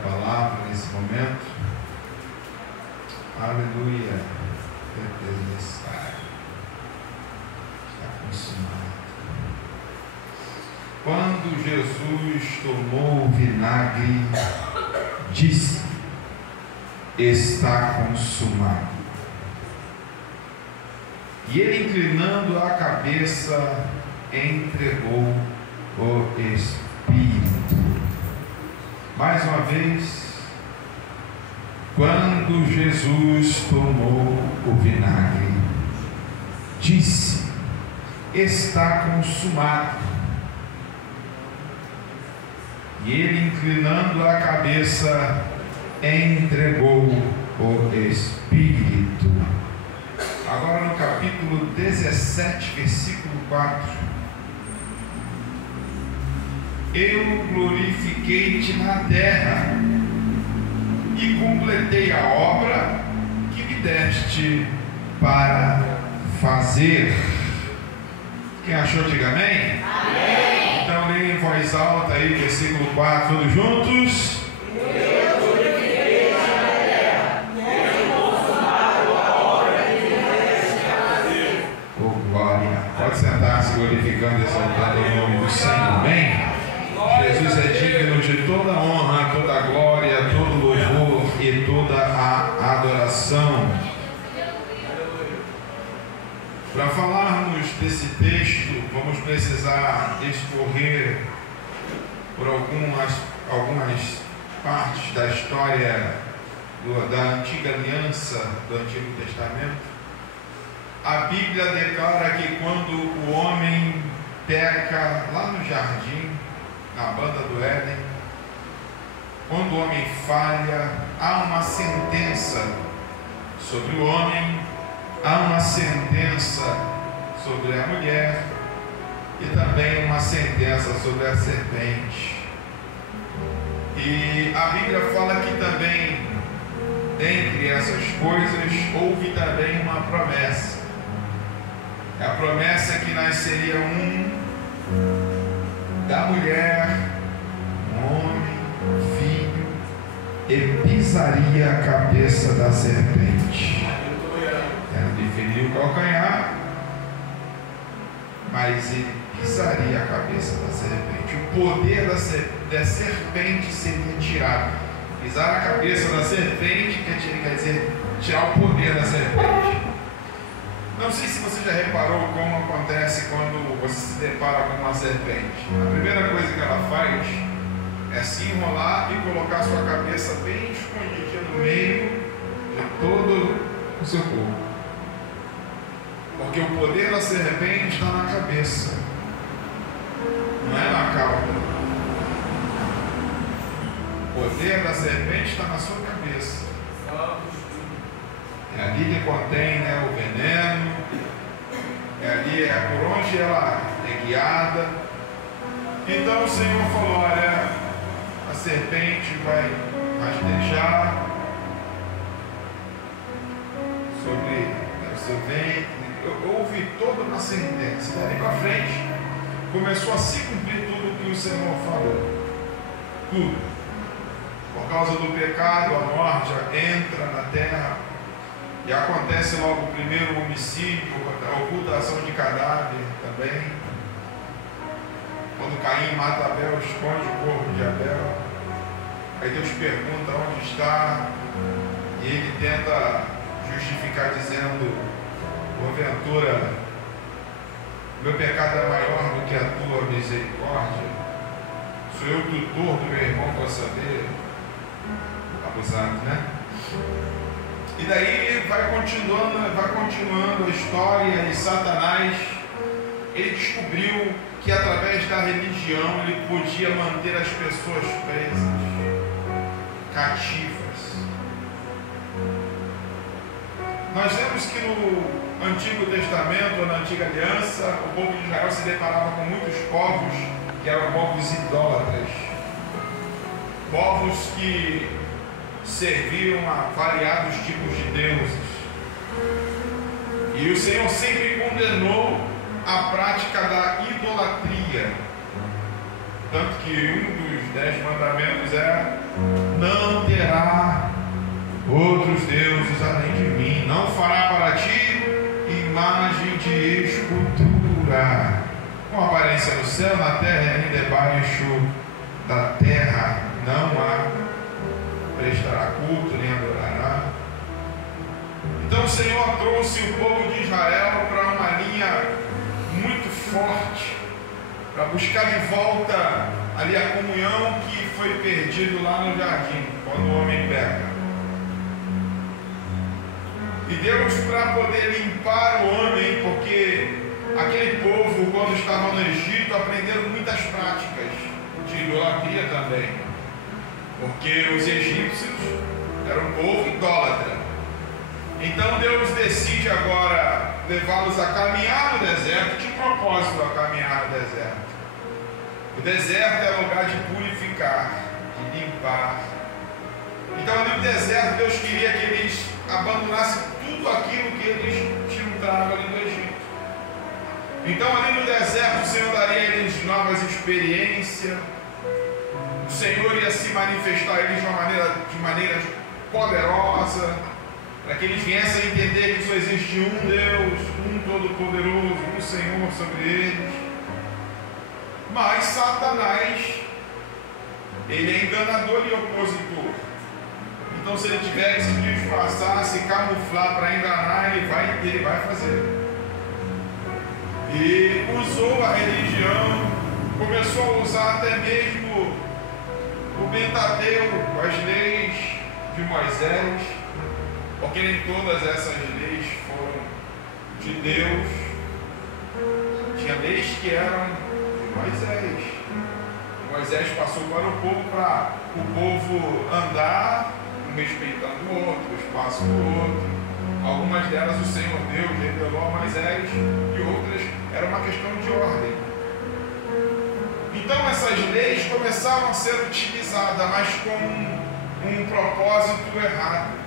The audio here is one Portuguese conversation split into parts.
palavra nesse momento. Aleluia. É necessário. Está consumado. Quando Jesus tomou o vinagre, disse: está consumado. E ele, inclinando a cabeça, entregou o Espírito. Mais uma vez, quando Jesus tomou o vinagre, disse: está consumado. E ele, inclinando a cabeça, entregou o Espírito. Agora no capítulo 17, versículo 4. Eu glorifiquei-te na terra e completei a obra que me deste para fazer. Quem achou, diga amém? Amém. Então leia em voz alta aí, versículo 4, todos juntos. Pode sentar-se glorificando e exaltando o nome do Senhor. Amém? Jesus é digno de toda honra, toda glória, todo louvor e toda a adoração. Para falarmos desse texto, vamos precisar escorrer por algumas partes da história da antiga aliança, do Antigo Testamento. A Bíblia declara que quando o homem peca lá no jardim, na banda do Éden, quando o homem falha, há uma sentença sobre o homem, há uma sentença sobre a mulher e também uma sentença sobre a serpente. E a Bíblia fala que também, dentre essas coisas, houve também uma promessa. A promessa é que nasceria da mulher, um homem, um filho, e pisaria a cabeça da serpente. Ela lhe feriu o calcanhar, mas ele pisaria a cabeça da serpente. O poder da serpente seria tirado. Pisar a cabeça da serpente quer dizer tirar o poder da serpente. Não sei se você já reparou como acontece quando você se depara com uma serpente. A primeira coisa que ela faz é se enrolar e colocar sua cabeça bem escondidinha no meio de todo o seu corpo. Porque o poder da serpente está na cabeça, não é na cauda. O poder da serpente está na sua cabeça. É ali que contém, o veneno, é por onde ela é guiada. Então o Senhor falou: olha, a serpente vai rastejar sobre o seu ventre. Houve toda uma sentença. Daí para frente começou a se cumprir tudo o que o Senhor falou. Tudo. Por causa do pecado, a morte entra na terra. E acontece logo o primeiro homicídio, a ocultação de cadáver também. Quando Caim mata Abel, esconde o corpo de Abel. Aí Deus pergunta onde está. E ele tenta justificar dizendo: porventura, meu pecado é maior do que a tua misericórdia. Sou eu tutor do meu irmão para saber. Abusado, né? E daí vai continuando a história. E Satanás, ele descobriu que através da religião ele podia manter as pessoas presas, cativas. Nós vemos que no Antigo Testamento, na Antiga Aliança, o povo de Israel se deparava com muitos povos que eram povos idólatras, povos que serviam a variados tipos de deuses. E o Senhor sempre condenou a prática da idolatria. Tanto que um 10 mandamentos é: não terá outros deuses além de mim, não fará para ti imagem de escultura, com aparência no céu, na terra nem debaixo da terra, não há, prestará culto, nem adorará. Então o Senhor trouxe o povo de Israel para uma linha muito forte, para buscar de volta ali a comunhão que foi perdido lá no jardim, quando o homem peca. E Deus, para poder limpar o homem, porque aquele povo, quando estava no Egito, aprenderam muitas práticas de idolatria também, porque os egípcios eram um povo idólatra. Então Deus decide agora levá-los a caminhar no deserto. Que propósito a caminhar no deserto? O deserto é lugar de purificar, de limpar. Então ali no deserto Deus queria que eles abandonassem tudo aquilo que eles tinham trago ali no Egito. Então ali no deserto o Senhor daria a eles novas experiências. O Senhor ia se manifestar a eles de maneira poderosa, para que eles viessem a entender que só existe um Deus, um Todo-Poderoso, um Senhor sobre eles. Mas Satanás, ele é enganador e opositor. Então se ele tiver que se disfarçar, se camuflar para enganar, ele vai fazer. E usou a religião, começou a usar até mesmo o Pentateuco, as leis de Moisés, porque nem todas essas leis foram de Deus. Tinha leis que eram de Moisés. Moisés passou para o povo andar, um respeitando o outro, o espaço do outro. Algumas delas o Senhor Deus revelou a Moisés e outras era uma questão de ordem. Então essas leis começaram a ser utilizadas, mas com um propósito errado.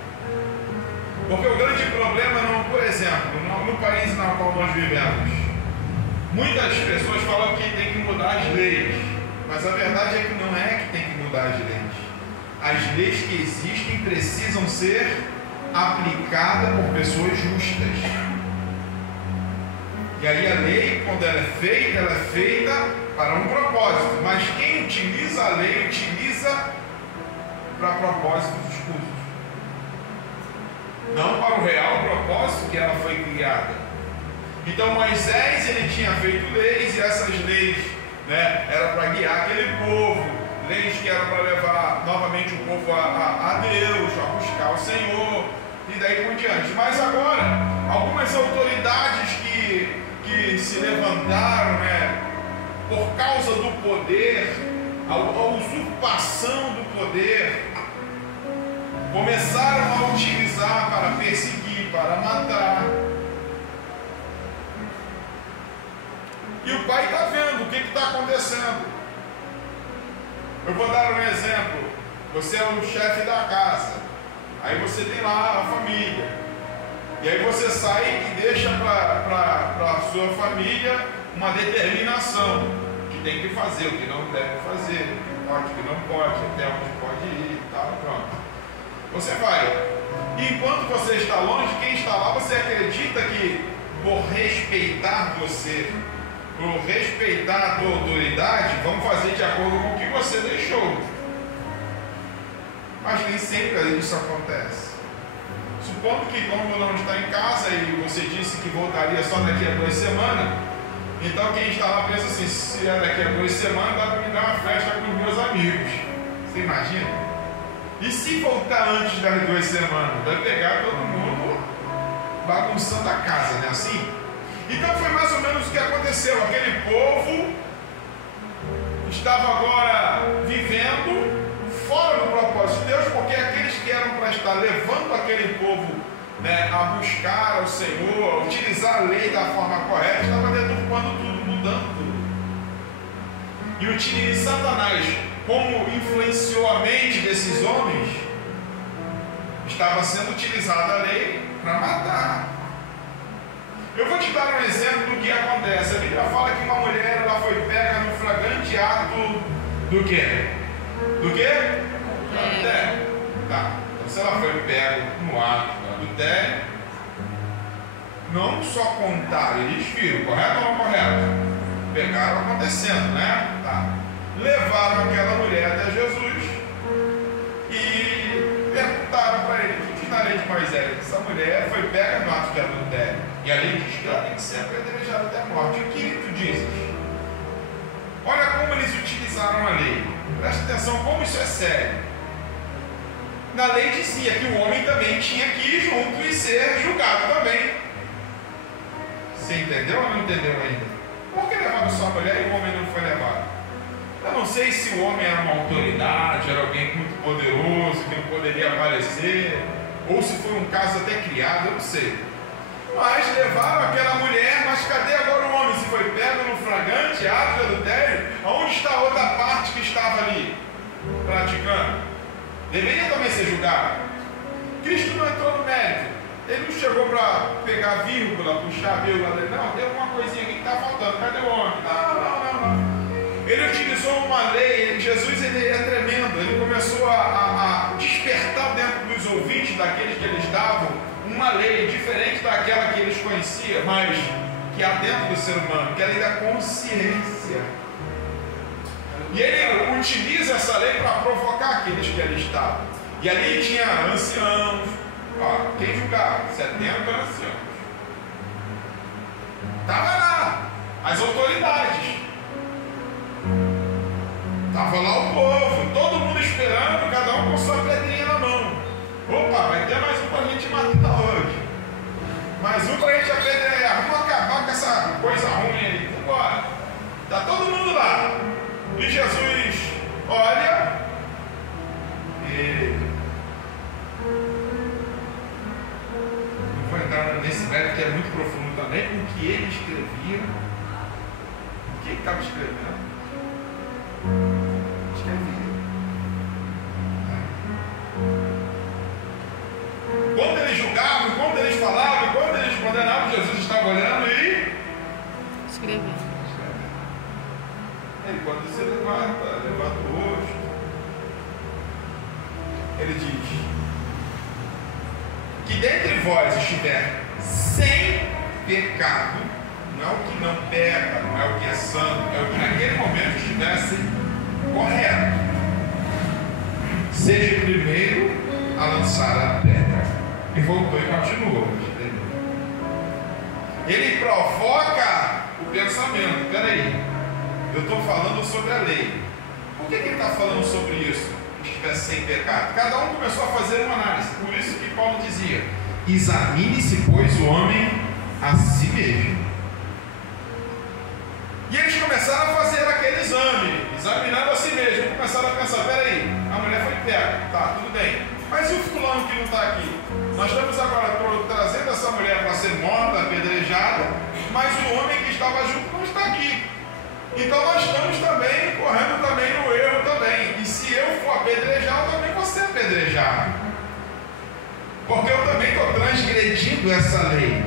Porque o grande problema não, por exemplo, no país no qual nós vivemos, muitas pessoas falam que tem que mudar as leis, mas a verdade é que não é que tem que mudar as leis. As leis que existem precisam ser aplicadas por pessoas justas. E aí a lei, quando ela é feita para um propósito, mas quem utiliza a lei, utiliza para propósitos escusos. Não para o real propósito que ela foi criada. Então Moisés, ele tinha feito leis, e essas leis, né, eram para guiar aquele povo, leis que eram para levar novamente o povo a Deus, a buscar o Senhor, e daí por diante. Mas agora, algumas autoridades que se levantaram, né, por causa do poder, a usurpação do poder, começaram a utilizar para perseguir, para matar. E o pai está vendo o que está acontecendo. Eu vou dar um exemplo. Você é o chefe da casa. Aí você tem lá a família. E aí você sai e deixa para a sua família uma determinação. O que tem que fazer, o que não deve fazer, o que pode, o que não pode, até onde pode ir e tal, pronto. Você vai. E enquanto você está longe, quem está lá, você acredita que por respeitar você, por respeitar a tua autoridade, vão fazer de acordo com o que você deixou. Mas nem sempre isso acontece. Supondo que como não está em casa e você disse que voltaria só daqui a 2 semanas, então quem está lá pensa assim, se é daqui a 2 semanas, dá para me dar uma festa com os meus amigos. Você imagina? E se voltar antes das 2 semanas? Vai pegar todo mundo bagunçando a casa, né? Assim? Então foi mais ou menos o que aconteceu. Aquele povo estava agora vivendo fora do propósito de Deus, porque aqueles que eram para estar levando aquele povo, né, a buscar ao Senhor, a utilizar a lei da forma correta, estavam deturpando tudo, mudando tudo. E Satanás, como influenciou a mente desses homens, estava sendo utilizada a lei para matar. Eu vou te dar um exemplo do que acontece. A Bíblia fala que uma mulher ela foi pega no flagrante ato do quê? Do quê? Do adultério. Tá. Então, se ela foi pega no ato do adultério, não só contaram, eles viram, correto ou não correto? Pegaram acontecendo, né? Tá. Levaram aquela mulher até Jesus e perguntaram para ele: o que diz na lei de Moisés? Essa mulher foi pega no ato de adultério, e a lei diz que ela tem que ser apedrejada até a morte. O que tu dizes? Olha como eles utilizaram a lei. Presta atenção como isso é sério. Na lei dizia que o homem também tinha que ir junto e ser julgado também. Você entendeu ou não entendeu ainda? Por que levaram só a mulher e o homem não foi levado? Eu não sei se o homem era uma autoridade, era alguém muito poderoso, que não poderia aparecer, ou se foi um caso até criado, eu não sei. Mas levaram aquela mulher, mas cadê agora o homem? Se foi pego no flagrante ato de adultério, aonde está a outra parte que estava ali praticando? Deveria também ser julgado. Cristo não entrou no mérito. Ele não chegou para pegar vírgula, puxar a vírgula dele. Não, tem uma coisinha aqui que está faltando. Cadê o homem? Não. Ele utilizou uma lei. Jesus ele é tremendo. Ele começou a despertar dentro dos ouvintes, daqueles que eles davam, uma lei diferente daquela que eles conheciam, mas que há dentro do ser humano, que é a lei da consciência. E ele utiliza essa lei para provocar aqueles que ali estavam. E ali tinha anciãos. Ó, quem julgava? 70 anciãos. Estava lá as autoridades. Estava lá o povo, todo mundo esperando, cada um com sua pedrinha na mão. Opa, vai ter mais um para a gente matar hoje. Mais um para a gente apedrejar. Vamos acabar com essa coisa ruim aí. Vamos embora. Está todo mundo lá. E Jesus olha e... não vou entrar nesse mérito que é muito profundo também, o que ele escrevia. O que ele estava escrevendo? Escrevia. Quando eles julgavam, quando eles falavam, quando eles condenavam, Jesus estava olhando e escrevendo. Ele, quando se levanta o rosto, ele diz que dentre vós estiver sem pecado, não é o que não peca, não é o que é santo, é o que naquele momento estivesse correto, seja primeiro a lançar a pedra. E voltou e continuou. Ele provoca o pensamento. Peraí, eu estou falando sobre a lei. Por que ele está falando sobre isso? Que estivesse sem pecado. Cada um começou a fazer uma análise. Por isso que Paulo dizia: examine-se, pois, o homem a si mesmo. E eles começaram a fazer aquele exame, examinando a si mesmo. Começaram a pensar: peraí, a mulher foi pega, tá, tudo bem. Mas e o fulano que não está aqui? Nós estamos agora trazendo essa mulher para ser morta, apedrejada, mas o homem que estava junto não está aqui. Então nós estamos também correndo também no erro também. E se eu for apedrejado, eu também vou ser apedrejado. Porque eu também estou transgredindo essa lei.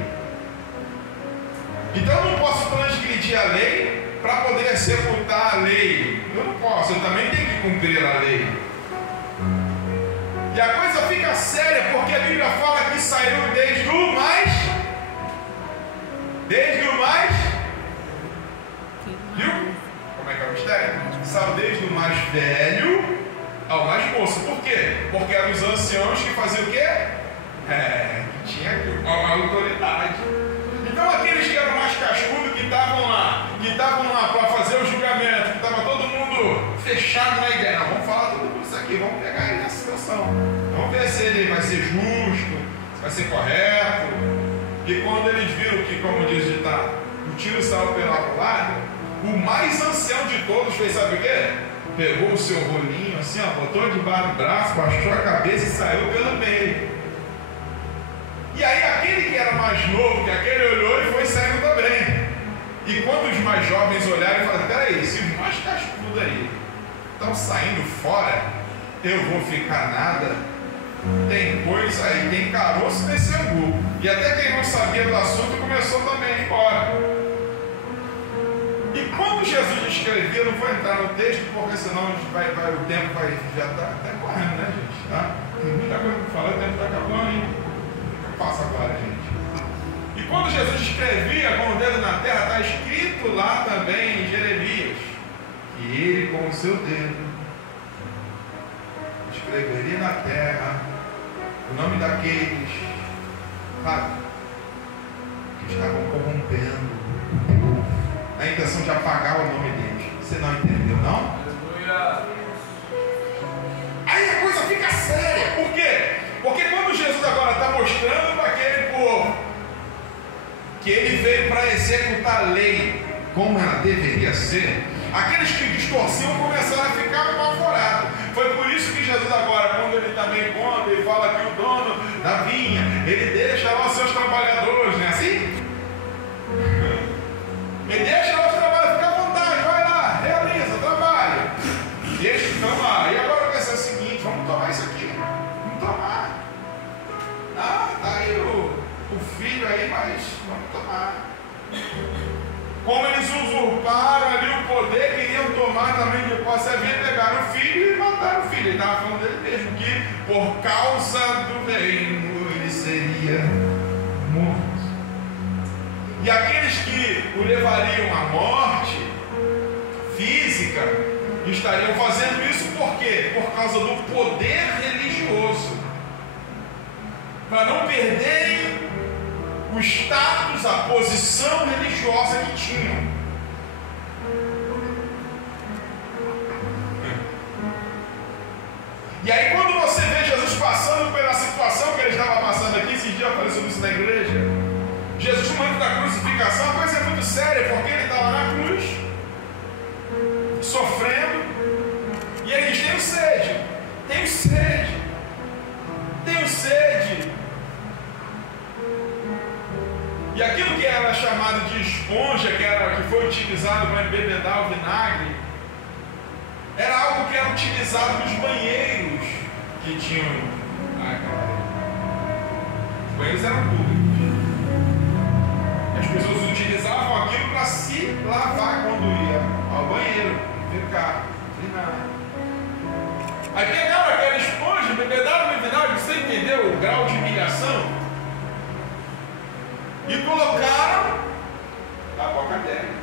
Então eu não posso transgredir a lei para poder executar a lei. Eu não posso, eu também tenho que cumprir a lei. E a coisa fica séria, porque a Bíblia fala que saiu desde o mais. Viu? Como é que é o mistério? Saiu desde o mais velho ao mais moço. Por quê? Porque eram os anciãos que faziam o quê? Que tinha a autoridade. Então aqueles que eram mais cascudos, que estavam lá para fazer o julgamento, que estava todo mundo fechado na ideia. Não, vamos falar todo mundo isso aqui, vamos pegar ele nessa situação. Vamos ver se ele vai ser justo, se vai ser correto. E quando eles viram que, como diz o ditado, o tiro saiu pela culatra, o mais ancião de todos fez, sabe o quê? Pegou o seu rolinho assim, ó, botou debaixo do braço, baixou a cabeça e saiu pelo meio. E aí aquele que era mais novo, que aquele olhou e foi saindo também. E quando os mais jovens olharam e falaram: peraí, se os mais cascudos aí estão saindo fora, eu vou ficar nada? Tem coisa aí, tem caroço nesse angu. E até quem não sabia do assunto começou também a ir embora. E quando Jesus escrevia, não vou entrar no texto, porque senão o tempo já está até correndo, né, gente? Tá? Tem muita coisa para falar, o tempo está acabando, hein? Passa agora, gente. E quando Jesus escrevia com o dedo na terra, está escrito lá também em Jeremias, que ele com o seu dedo escreveria na terra o nome daqueles, sabe, que estavam corrompendo o povo, na intenção de apagar o nome deles. Você não entendeu, não? Aí a coisa fica séria. Por quê? Porque quando Jesus agora está mostrando para aquele povo que ele veio para executar a lei como ela deveria ser, aqueles que distorciam começaram a ficar apavorados. Foi por isso que Jesus agora, quando ele também conta e fala que o dono da vinha, ele deixa lá os seus trabalhadores, não é assim? Ele deixa lá os trabalhadores, fica à vontade, vai lá, realiza, trabalha. E eles ficam lá. E agora vai ser o seguinte, vamos tomar isso aqui. Vamos tomar. Ah, tá aí o filho aí, mas vamos tomar. Como eles usurparam ali o poder, queriam tomar também de posse a vida, pegaram o filho e mataram o filho. Ele estava falando dele mesmo, que por causa do reino ele seria morto. E aqueles que o levariam à morte física estariam fazendo isso por quê? Por causa do poder religioso, para não perderem o status, a posição religiosa que tinham. E aí quando você vê Jesus passando pela situação que ele estava passando aqui, esses dias eu falei sobre isso na igreja, Jesus no momento da crucificação, a coisa é muito séria, porque ele estava na cruz, sofrendo, e ele diz, tenho sede, tenho sede, tenho sede. E aquilo que era chamado de esponja, que foi utilizado para embebedar o vinagre, era algo que era utilizado nos banheiros que tinham. Os banheiros eram públicos. As pessoas utilizavam aquilo para se lavar quando ia ao banheiro, ficar. Aí pegaram aquela esponja, embebedaram no vinagre, você entendeu o grau de humilhação? E colocaram na boca dele.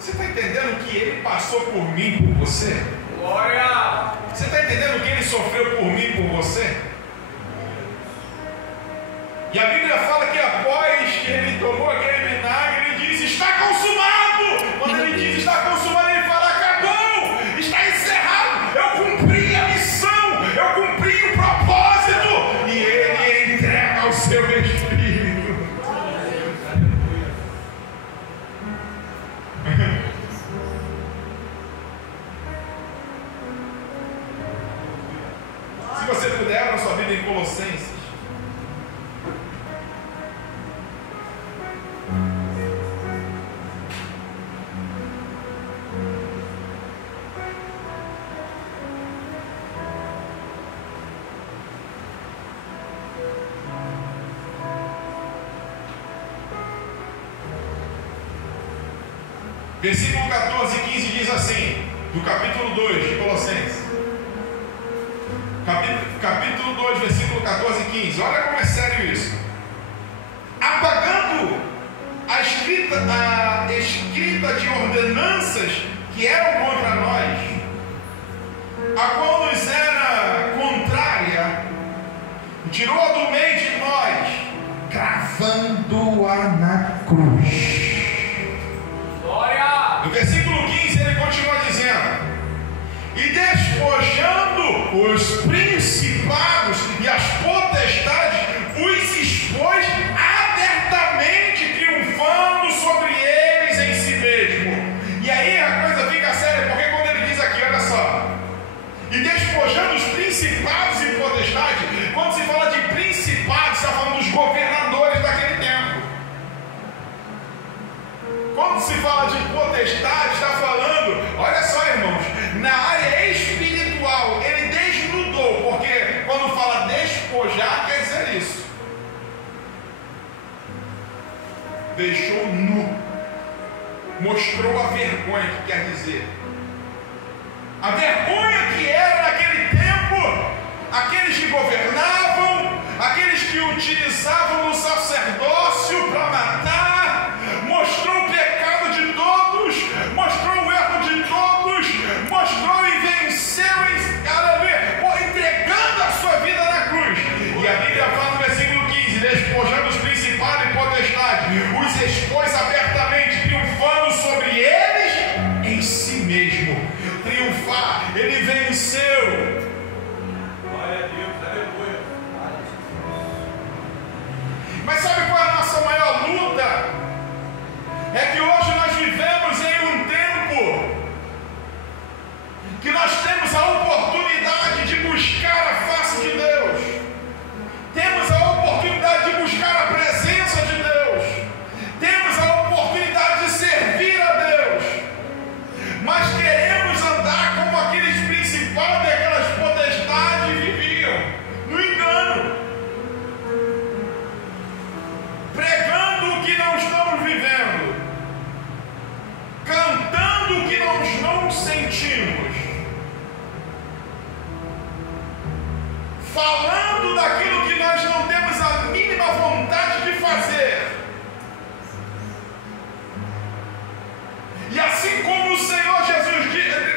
Você está entendendo que ele passou por mim, por você? Glória! Você está entendendo que ele sofreu por mim, por você? E a Bíblia fala que após que ele tomou aquele vinagre, ele diz, está consumado! Quando ele diz está consumado, ele fala, acabou! Está encerrado! Eu cumpri a missão! Eu cumpri o propósito! E ele entrega o seu Espírito. Se você puder, abra sua Bíblia em Colossenses. Versículo 14 e 15 diz assim, do capítulo 2 de Colossenses. Capítulo 2, versículo 14 e 15. Olha como é sério isso. Apagando a escrita de ordenanças que eram contra nós, a qual nos era contrária, tirou-a do meio de nós, cravando-a na cruz. No versículo 15 ele continua dizendo, e despojando os principados e as potestades, os expôs abertamente, triunfando sobre eles em si mesmo. E aí a coisa fica séria, porque quando ele diz aqui, olha só, e despojando os principados e potestades, quando se fala de principados, está falando dos governadores daquele tempo. Quando se fala de potestade, está falando, olha só, irmãos, na área espiritual, ele desnudou, porque quando fala despojar, quer dizer isso. Deixou nu. mostrou a vergonha, que quer dizer, a vergonha que era naquele tempo, aqueles que governavam, aqueles que utilizavam o sacerdócio para matar, mostrou o pecado de todos, mostrou o erro de todos, mostrou e venceu, entregando a sua vida na cruz. E a Bíblia fala no versículo 15, despojando os principados e potestades, os expôs abertamente, triunfando sobre eles em si mesmo. Triunfar, ele venceu. Glória a Deus, aleluia. Mas sabe qual é a nossa maior luta? É que hoje nós vivemos em um tempo que nós temos a oportunidade de buscar a face de Deus, temos a oportunidade de buscar a presença de Deus, temos a oportunidade de servir a Deus, mas queremos andar como aqueles principais e aquelas potestades viviam, no engano, pregando o que não estamos vivendo, cantando o que nós não sentimos, falando daquilo que nós não temos a mínima vontade de fazer. E assim como o Senhor Jesus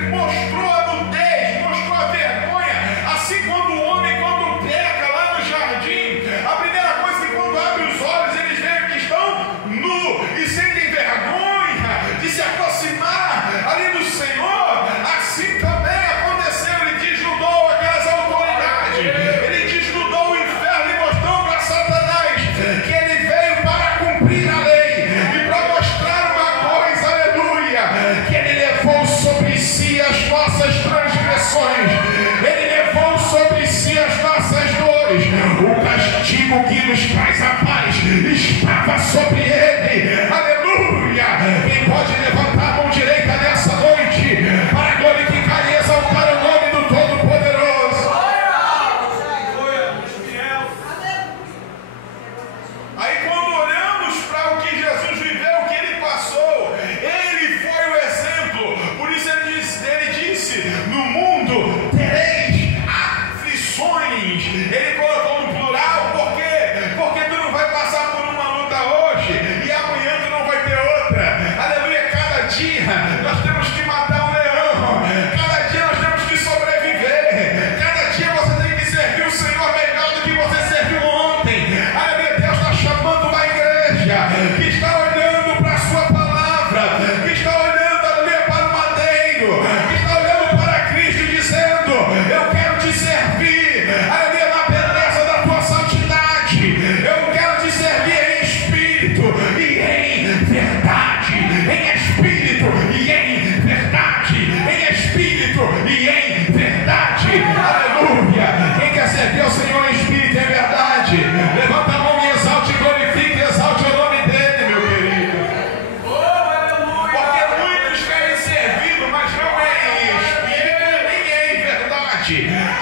mostrou a nudez, mostrou a vergonha, assim quando o homem, quando peca lá no jardim, a primeira coisa que quando abre os olhos, eles veem que estão nus e sentem vergonha de se aproximar ali do Senhor, assim também aconteceu. Ele desnudou aquelas autoridades, ele desnudou o inferno e mostrou para Satanás que ele veio para cumprir a lei e para mostrar uma coisa, aleluia, que ele levou sobre si as nossas transgressões, ele levou sobre si as nossas dores, o castigo que nos traz a paz estava sobre ele, aleluia. Quem pode levantar a mão direita nessa noite para glorificar e exaltar o nome do Todo-Poderoso? Aí quando olhamos para o que Jesus viveu, o que ele passou, ele foi o exemplo. Por isso ele disse, no mundo tereis aflições. Ele colocou no plural, por quê? Porque tu não vai passar por uma luta hoje e amanhã tu não vai ter outra. Aleluia, cada dia nós temos que matar um leão, cada dia nós temos que sobreviver, cada dia você tem que servir o Senhor melhor do que você serviu ontem. Aleluia, Deus está chamando uma igreja que está olhando para a sua palavra, que está olhando, aleluia, para o madeiro, que está olhando para Cristo dizendo, eu quero te servir, aleluia, na beleza da tua santidade, eu quero te servir em espírito e em verdade, em espírito e em verdade, em espírito e em verdade, aleluia. Quem quer servir ao Senhor em espírito e em verdade, levanta a mão e exalte, glorifique e exalte o nome dele, meu querido. Porque muitos querem servir, mas não é em espírito nem é em verdade.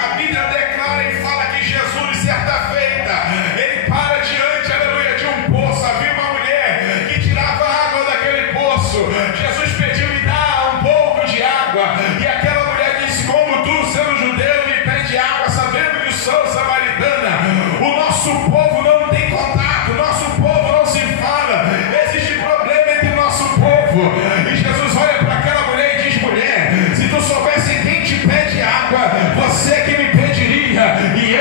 A Bíblia declara e fala que Jesus, certa feita, ele para diante, aleluia, de um poço. Havia uma mulher que tirava água daquele poço. Jesus pediu, me dá um pouco de água. E aquela mulher disse, como tu, sendo judeu, me pede água, sabendo que sou samaritana. O nosso povo não tem contato, o nosso povo não se fala. Existe problema entre o nosso povo. E Jesus olha para aquela mulher e diz, mulher, se tu soubesse quem te pede água, você que me pediria, e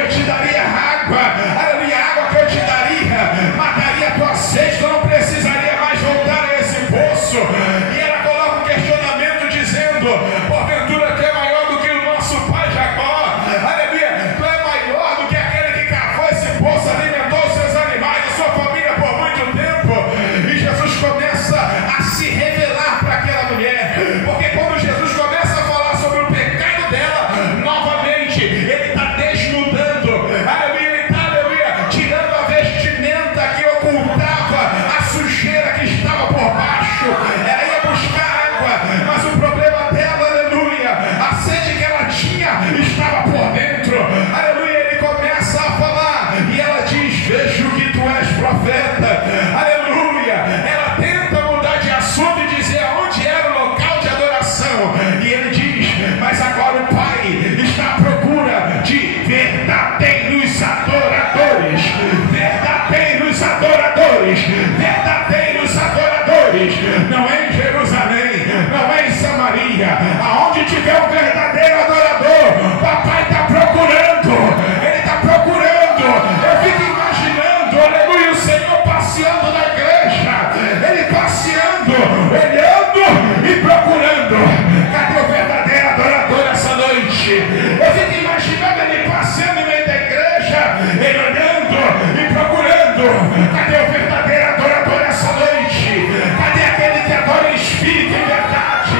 mas chegando ele passeando em meio da igreja, ele olhando e procurando, cadê o verdadeiro adorador essa noite? Cadê aquele que adora em espírito e verdade?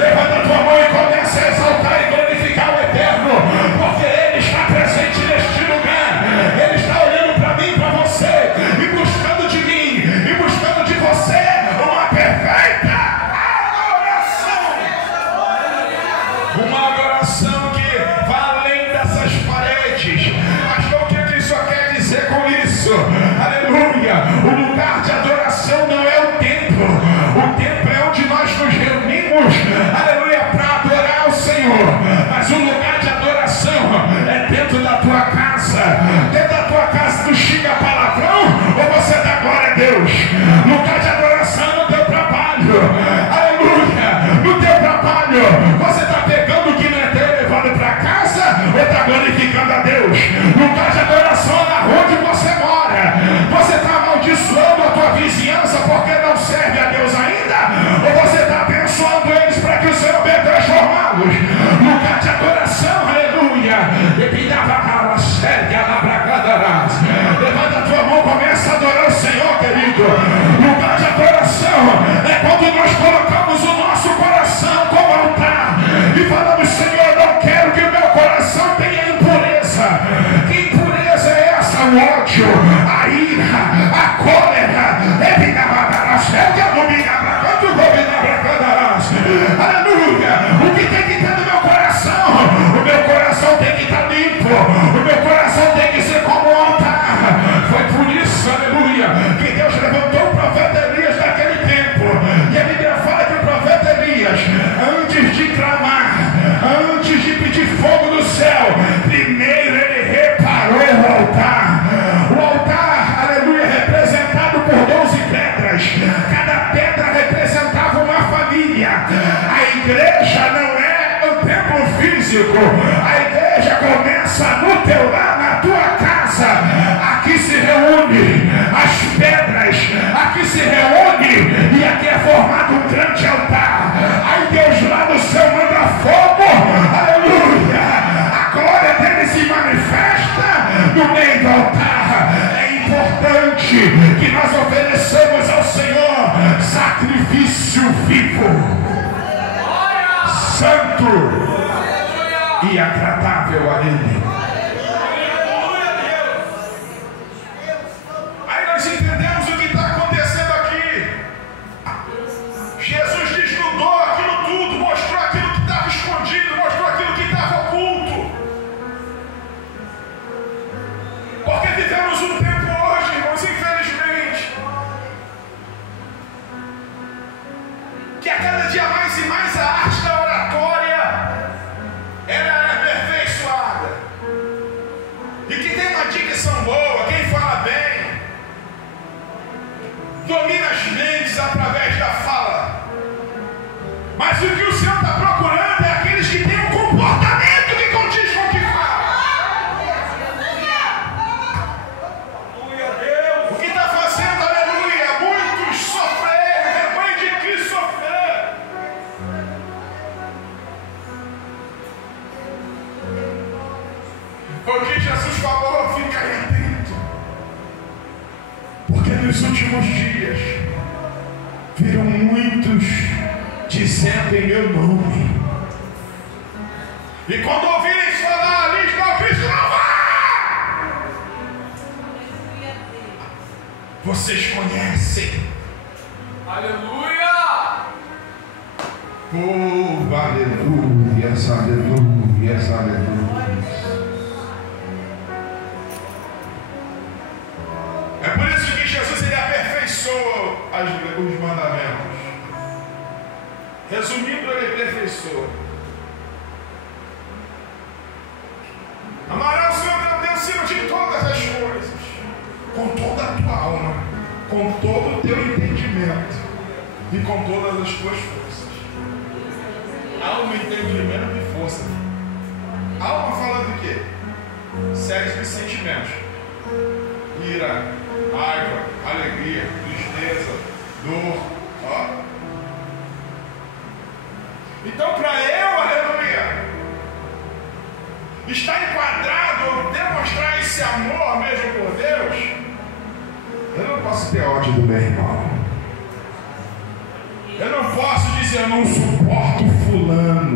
Levanta a tua mão e começa a exaltar e glorificar o Eterno, porque Ele está presente neste lugar. Ele está olhando para mim, para você, e buscando de mim, e buscando de você uma perfeita adoração. Uma adoração que vai além dessas paredes. Mas o que isso quer dizer com isso? Aleluia! O lugar de adoração não é o templo. O templo é onde nós nos reunimos, aleluia, para adorar o Senhor. Mas o lugar de adoração é dentro da tua casa. Dentro da tua casa tu xinga palavrão ou você dá glória a Deus? Lugar de adoração é no teu trabalho. Aleluia! No teu trabalho você está pegando o que não é teu, levando para casa, ou está glorificando a Deus? Lugar de adoração é na rua que você mora. Você está amaldiçoando a tua vizinhança porque não serve a Deus ainda? Ou você está abençoando eles para que o Senhor venha transformá-los? Lugar de adoração, aleluia. Levanta a tua mão, começa a adorar o Senhor, querido. Lugar de adoração é quando nós colocamos o nosso coração como altar e falamos: Senhor, não quero que o meu coração tenha impureza. Que impureza é essa? O ódio, a ira, a cólera. Aleluia! O que tem que ter no meu coração? O meu coração tem que estar limpo. O meu coração tem que ser como um altar. Foi por isso, aleluia, que Deus levantou o profeta Elias naquele tempo. E a Bíblia fala que o profeta Elias, antes de clamar, antes de pedir fogo do céu, primeiro ele reparou o altar. O altar, aleluia, representado por 12 pedras. Cada pedra representava uma família. A igreja não é o templo físico. A igreja começa no teu lar, na tua casa. Aqui se reúne as pedras, aqui se reúne e aqui é formado um grande altar. Aí Deus lá no céu manda fogo, aleluia. A glória dele se manifesta no meio do altar. É importante que nós ofereçamos ao Senhor sacrifício vivo, santo e agradável a Ele. Aí nós entendemos o que está acontecendo aqui. Jesus desnudou aquilo tudo, mostrou aquilo que estava escondido, mostrou aquilo que estava oculto. Porque vivemos um tempo hoje, irmãos, infelizmente, que a cada dia mais e mais a arte da oratória ela é aperfeiçoada. E que tem uma dicção boa, quem fala bem, domina as mentes através da fala. Mas o que o Senhor está procurando é aqueles que têm um comportamento que condiz com o que fala. O que está fazendo, aleluia, muitos sofrer, o rebanho de Cristo sofrer. Porque Jesus falou: fica aí atento, porque nos últimos dias viram muitos dizendo em meu nome, e quando ouvirem falar, ali está o Cristo, não vá. Vocês conhecem, aleluia, oh, aleluias, aleluias, aleluias. É por isso que Jesus ele aperfeiçoa os mandamentos. Resumindo, ele aperfeiçoa. Amarás o Senhor teu Deus acima de todas as coisas, com toda a tua alma, com todo o teu entendimento e com todas as tuas forças. Alma, entendimento e força. Alma fala do quê? Sexo e sentimentos. Ira, raiva, alegria, tristeza, dor. Ó. Então, para eu, aleluia, está enquadrado, demonstrar esse amor mesmo por Deus, eu não posso ter ódio do meu irmão. Eu não posso dizer, eu não suporto fulano.